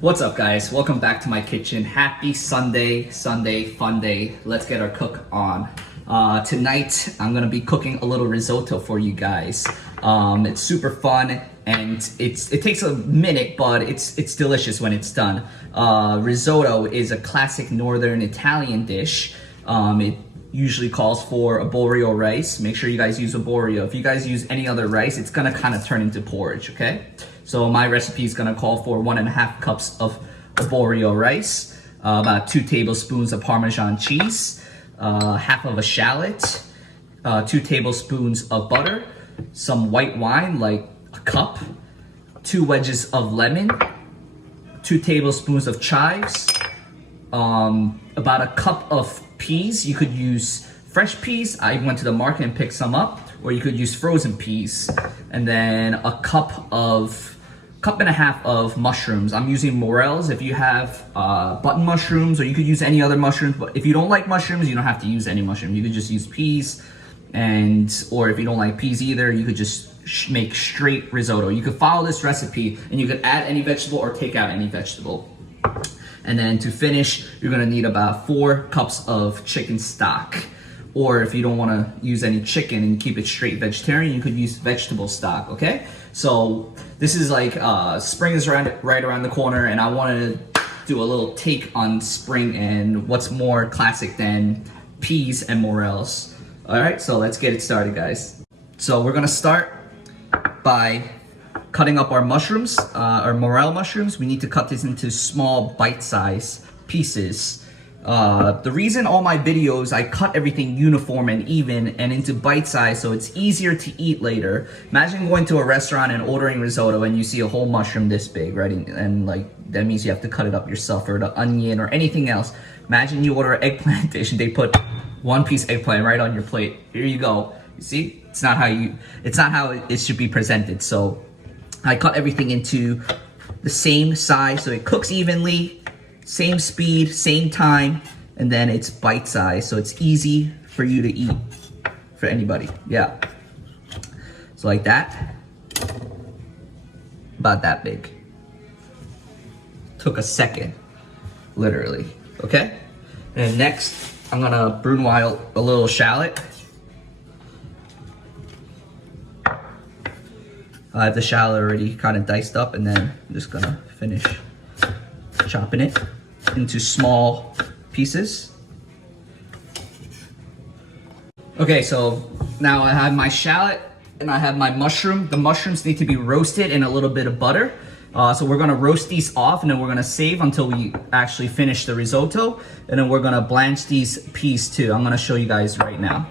What's up, guys? Welcome back to my kitchen. Happy Sunday, fun day. Let's get our cook on. Tonight, I'm gonna be cooking a little risotto for you guys. It's super fun and it takes a minute, but it's delicious when it's done. Risotto is a classic northern Italian dish. It usually calls for arborio rice. Make sure you guys use arborio. If you guys use any other rice, it's gonna kind of turn into porridge, okay? So my recipe is gonna call for 1.5 cups of arborio rice, about 2 tablespoons of Parmesan cheese, half of a shallot, 2 tablespoons of butter, some white wine, like a cup, 2 wedges of lemon, 2 tablespoons of chives, about a cup of peas. You could use fresh peas. I went to the market and picked some up, or you could use frozen peas. And then a cup and a half of mushrooms. I'm using Morels. If you have button mushrooms, or you could use any other mushrooms, but if you don't like mushrooms, you don't have to use any mushroom. You could just use peas, or if you don't like peas either, you could just make straight risotto. You could follow this recipe and you could add any vegetable or take out any vegetable. And then to finish, you're gonna need about 4 cups of chicken stock. Or if you don't wanna use any chicken and keep it straight vegetarian, you could use vegetable stock, okay? So this is like, spring is right around the corner, and I wanted to do a little take on spring and what's more classic than peas and morels. All right, so let's get it started, guys. So we're gonna start by cutting up our mushrooms, our morel mushrooms. We need to cut this into small bite-sized pieces. The reason all my videos, I cut everything uniform and even and into bite-size so it's easier to eat later. Imagine going to a restaurant and ordering risotto and you see a whole mushroom this big, right? And like, that means you have to cut it up yourself, or the onion or anything else. Imagine you order an eggplant dish and they put 1 piece eggplant right on your plate. Here you go. You see? It's not how it should be presented. So I cut everything into the same size so it cooks evenly, same speed, same time, and then it's bite-sized so it's easy for you to eat, for anybody. Yeah. So like that. About that big. Took a second, literally. Okay? And next, I'm gonna brunoise a little shallot. I have the shallot already kind of diced up, and then I'm just gonna finish chopping it into small pieces. Okay, so now I have my shallot and I have my mushroom. The mushrooms need to be roasted in a little bit of butter. So we're gonna roast these off, and then we're gonna save until we actually finish the risotto. And then we're gonna blanch these peas too. I'm gonna show you guys right now.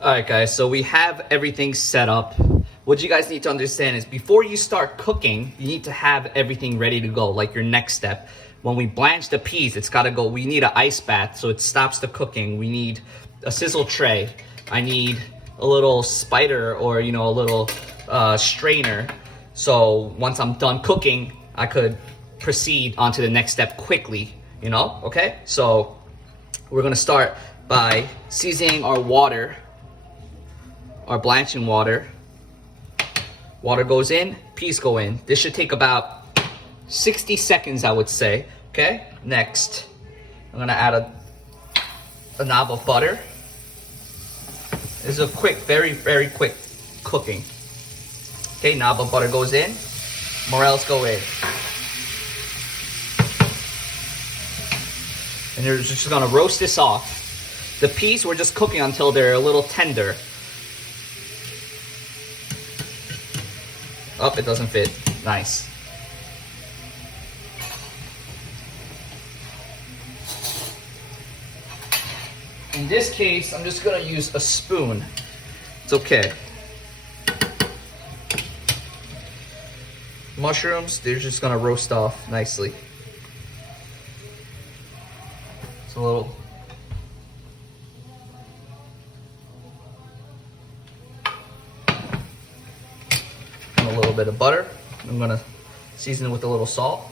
All right, guys, so we have everything set up. What you guys need to understand is before you start cooking, you need to have everything ready to go, like your next step. When we blanch the peas, it's gotta go. We need an ice bath so it stops the cooking. We need a sizzle tray. I need a little spider, or a little strainer. So once I'm done cooking, I could proceed on to the next step quickly, okay? So we're gonna start by seasoning our water, our blanching water. Water goes in, peas go in. This should take about 60 seconds, I would say, okay? Next, I'm gonna add a knob of butter. This is a quick, very, very quick cooking. Okay, knob of butter goes in, morels go in. And you're just gonna roast this off. The peas, we're just cooking until they're a little tender. Oh, it doesn't fit. Nice. In this case, I'm just gonna use a spoon. It's okay. Mushrooms, they're just gonna roast off nicely. It's a little. And a little bit of butter. I'm gonna season it with a little salt.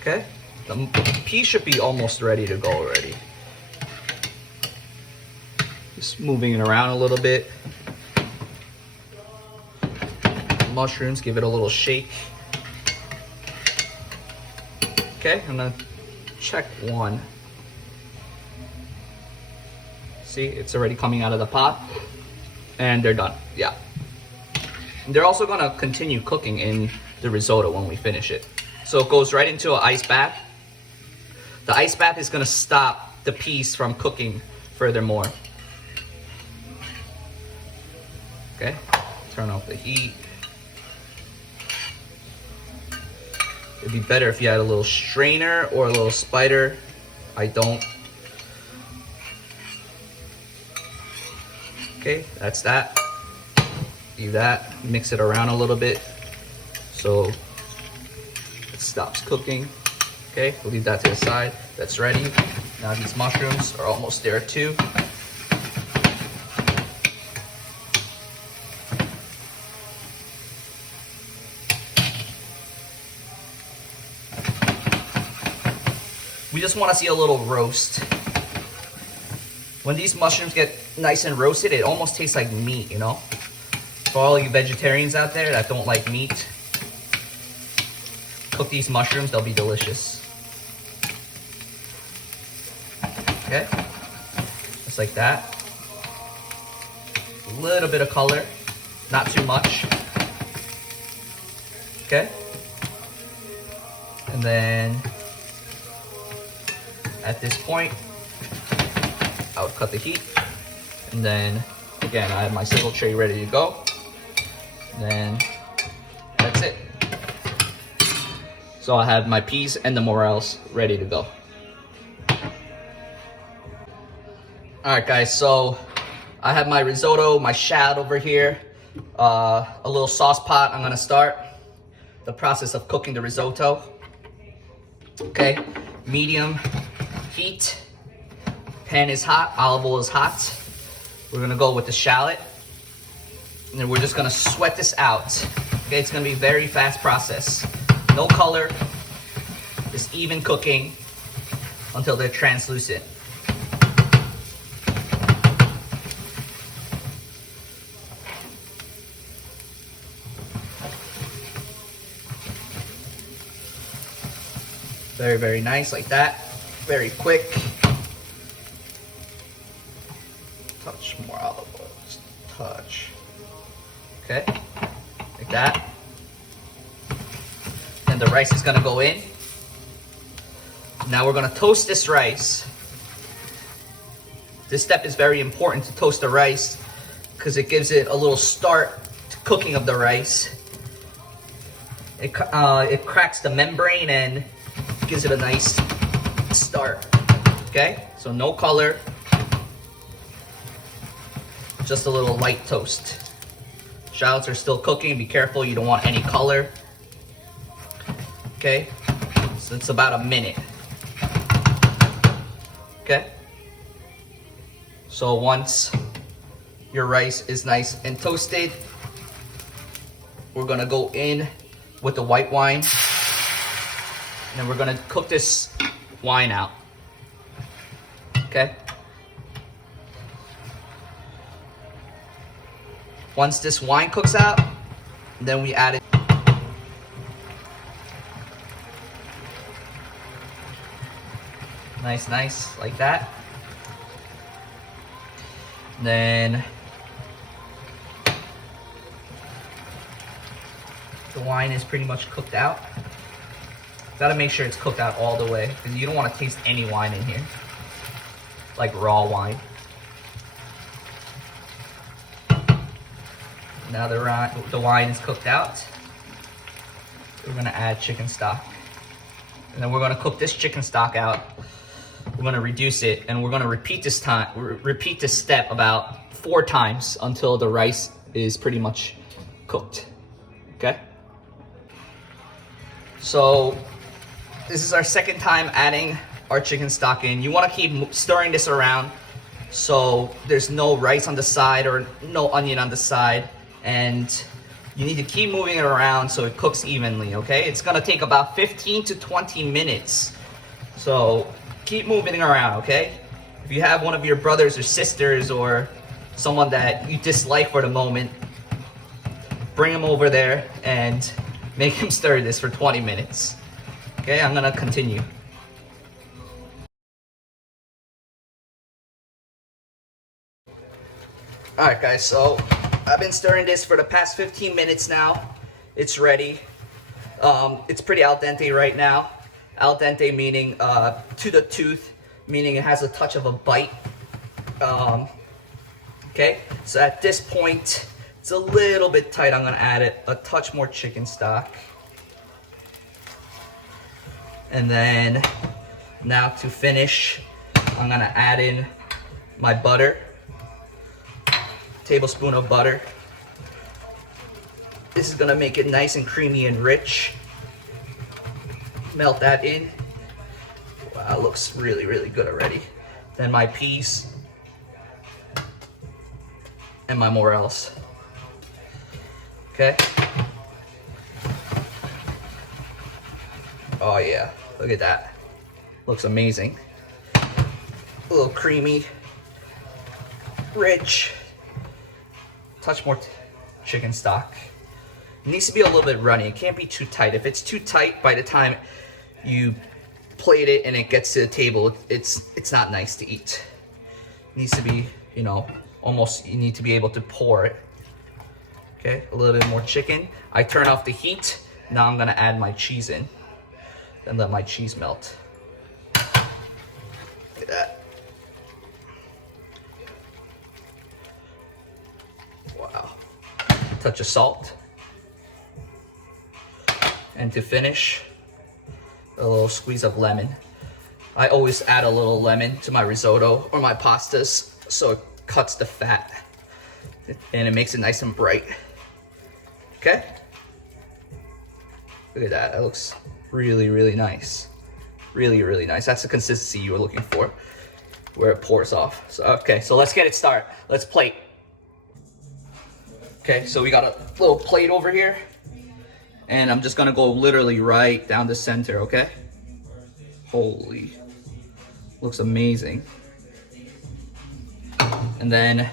Okay, the pea should be almost ready to go already. Just moving it around a little bit. mushrooms, give it a little shake. Okay, I'm gonna check one. See, it's already coming out of the pot. And they're done, yeah. They're also gonna continue cooking in the risotto when we finish it. So it goes right into an ice bath. The ice bath is gonna stop the peas from cooking furthermore. Okay, turn off the heat. It'd be better if you had a little strainer or a little spider. I don't. Okay, that's that. Do that, mix it around a little bit so it stops cooking. Okay, we'll leave that to the side. That's ready. Now these mushrooms are almost there too. We just want to see a little roast. When these mushrooms get nice and roasted, it almost tastes like meat, you know? For all you vegetarians out there that don't like meat, cook these mushrooms, they'll be delicious. Okay, just like that. A little bit of color, not too much. Okay, and then at this point, I would cut the heat, and then again, I have my sizzle tray ready to go. Then that's it. So I have my peas and the morels ready to go. Alright guys, so I have my risotto, my shad over here, a little sauce pot. I'm gonna start the process of cooking the risotto. Okay, medium heat, pan is hot, olive oil is hot. We're gonna go with the shallot. And then we're just gonna sweat this out. Okay, it's gonna be a very fast process. No color, just even cooking until they're translucent. Very, very nice, like that. Very quick. Touch more olive oil, just touch. Okay, like that. And the rice is gonna go in. Now we're gonna toast this rice. This step is very important to toast the rice because it gives it a little start to cooking of the rice. It cracks the membrane and gives it a nice start. Okay, so no color, just a little light toast. Shallots are still cooking. Be careful, you don't want any color. Okay, so it's about a minute. Okay, so once your rice is nice and toasted, we're gonna go in with the white wine, and then we're gonna cook this wine out. Okay. Once this wine cooks out, then we add it. Nice, nice, like that. Then the wine is pretty much cooked out. Gotta make sure it's cooked out all the way because you don't want to taste any wine in here, like raw wine. Now the wine is cooked out. We're gonna add chicken stock. And then we're gonna cook this chicken stock out. We're gonna reduce it and we're gonna repeat this step about 4 times until the rice is pretty much cooked, okay? So this is our second time adding our chicken stock in. You wanna keep stirring this around so there's no rice on the side or no onion on the side. And you need to keep moving it around so it cooks evenly, okay? It's gonna take about 15 to 20 minutes. So keep moving it around, okay? If you have one of your brothers or sisters or someone that you dislike for the moment, bring him over there and make him stir this for 20 minutes. Okay, I'm gonna continue. Alright guys, so I've been stirring this for the past 15 minutes now. It's ready. It's pretty al dente right now. Al dente meaning to the tooth, meaning it has a touch of a bite. Okay, so at this point, it's a little bit tight. I'm gonna add a touch more chicken stock. And then now to finish, I'm gonna add in my butter. Tablespoon of butter. This is gonna make it nice and creamy and rich. Melt that in. Wow, it looks really, really good already. Then my peas and my morels. Okay. Oh yeah, look at that. Looks amazing. A little creamy, rich. Touch more chicken stock. It needs to be a little bit runny. It can't be too tight. If it's too tight, by the time you plate it and it gets to the table, it's not nice to eat. It needs to be, you know, almost, you need to be able to pour it. Okay, a little bit more chicken. I turn off the heat. Now I'm gonna add my cheese in and let my cheese melt. Look at that. Wow. Touch of salt. And to finish, a little squeeze of lemon. I always add a little lemon to my risotto or my pastas so it cuts the fat and it makes it nice and bright. Okay? Look at that. That looks really, really nice. Really, really nice. That's the consistency you were looking for, where it pours off. So, okay, so let's get it started. Let's plate. Okay, so we got a little plate over here. And I'm just gonna go literally right down the center, okay? Holy, looks amazing. And then,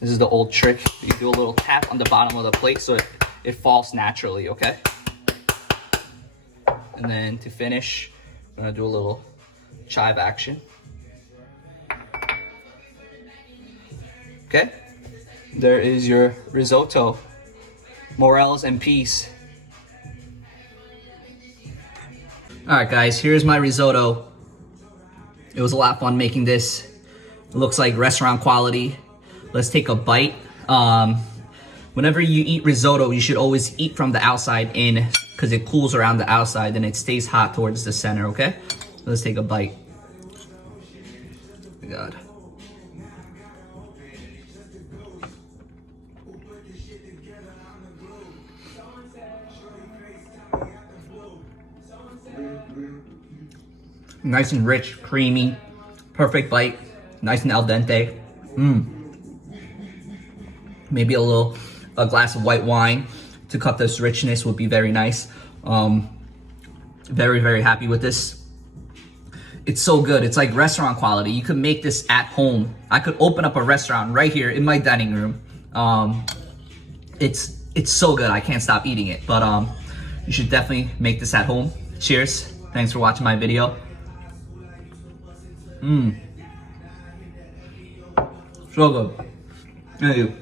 this is the old trick. You do a little tap on the bottom of the plate so it falls naturally, okay? And then to finish, I'm gonna do a little chive action. Okay? There is your risotto. Morels and peas. Alright guys, here's my risotto. It was a lot of fun making this. It looks like restaurant quality. Let's take a bite. Whenever you eat risotto, you should always eat from the outside in because it cools around the outside and it stays hot towards the center, okay? Let's take a bite. Oh my God. Nice and rich, creamy, perfect bite, nice and al dente. Maybe a glass of white wine to cut this richness would be very nice. Very, very happy with this. It's so good. It's like restaurant quality. You could make this at home. I could open up a restaurant right here in my dining room. It's so good. I can't stop eating it. But you should definitely make this at home. Cheers. Thanks for watching my video. So good. Thank you.